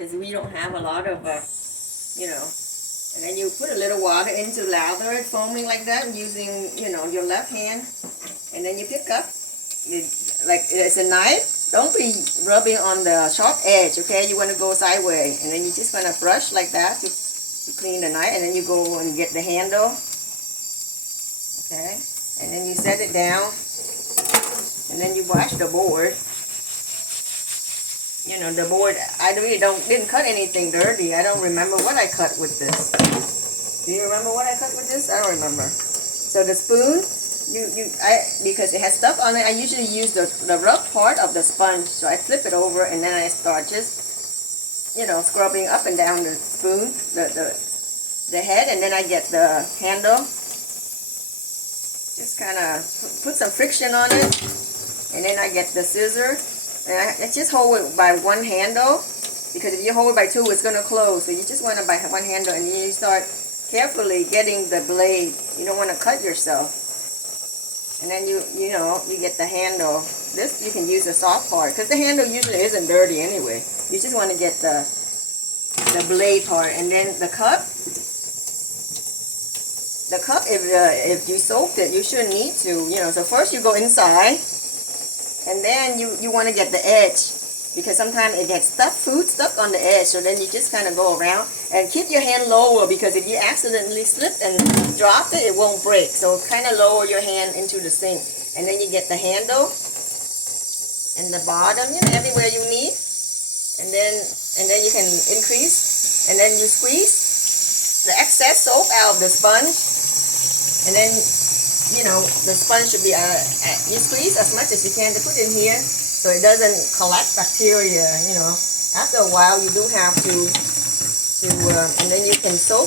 because we don't have a lot of, you know. And then you put a little water into lather it, foaming like that, using, you know, your left hand. And then you pick up, like it's a knife. Don't be rubbing on the sharp edge, okay? You want to go sideways. And then you just want to brush like that to clean the knife. And then you go and get the handle. Okay? And then you set it down. And then you wash the board. You know, the board, I really didn't cut anything dirty. I don't remember what I cut with this. Do you remember what I cut with this? I don't remember. So the spoon, because it has stuff on it, I usually use the rough part of the sponge. So I flip it over and then I start just, you know, scrubbing up and down the spoon, the head, and then I get the handle. Just kind of put some friction on it, and then I get the scissor. And I just hold it by one handle, because if you hold it by two, it's going to close. So you just want it by one handle, and you start carefully getting the blade. You don't want to cut yourself. And then you get the handle. This you can use the soft part, because the handle usually isn't dirty anyway. You just want to get the blade part. And then the cup. The cup, if you soaked it, you shouldn't need to. You know, so first you go inside. And then you want to get the edge, because sometimes it gets food stuck on the edge. So then you just kind of go around and keep your hand lower, because if you accidentally slip and drop it, it won't break. So kind of lower your hand into the sink. And then you get the handle and the bottom, you know, everywhere you need. And then you can increase, and then you squeeze the excess soap out of the sponge. And then, you know, the sponge should be, you squeeze as much as you can to put in here so it doesn't collect bacteria, you know. After a while, you do have to and then you can soak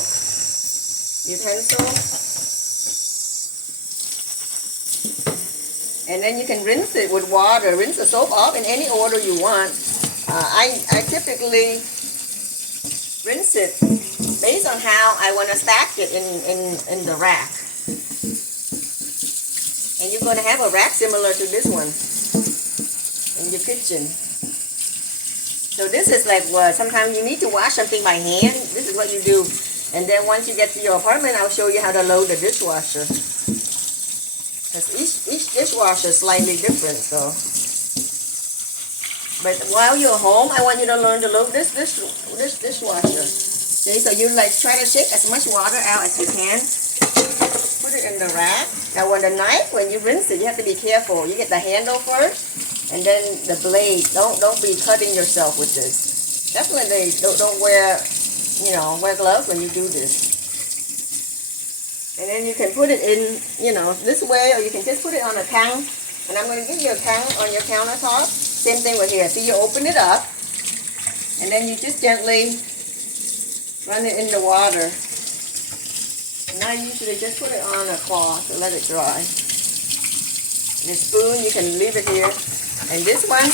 utensil. And then you can rinse it with water. Rinse the soap off in any order you want. I typically rinse it based on how I want to stack it in the rack. And you're going to have a rack similar to this one in your kitchen. So this is like what sometimes you need to wash something by hand. This is what you do. And then once you get to your apartment, I'll show you how to load the dishwasher. Because each dishwasher is slightly different. So, but while you're home, I want you to learn to load this dishwasher. Okay, so you like try to shake as much water out as you can. Put it in the rack. Now with the knife, when you rinse it, you have to be careful. You get the handle first, and then the blade. Don't be cutting yourself with this. Definitely don't wear gloves when you do this. And then you can put it in, you know, this way, or you can just put it on a tang. And I'm going to give you a tang on your countertop. Same thing with here. See, you open it up, and then you just gently run it in the water. And I usually just put it on a cloth to let it dry. And the spoon, you can leave it here. And this one,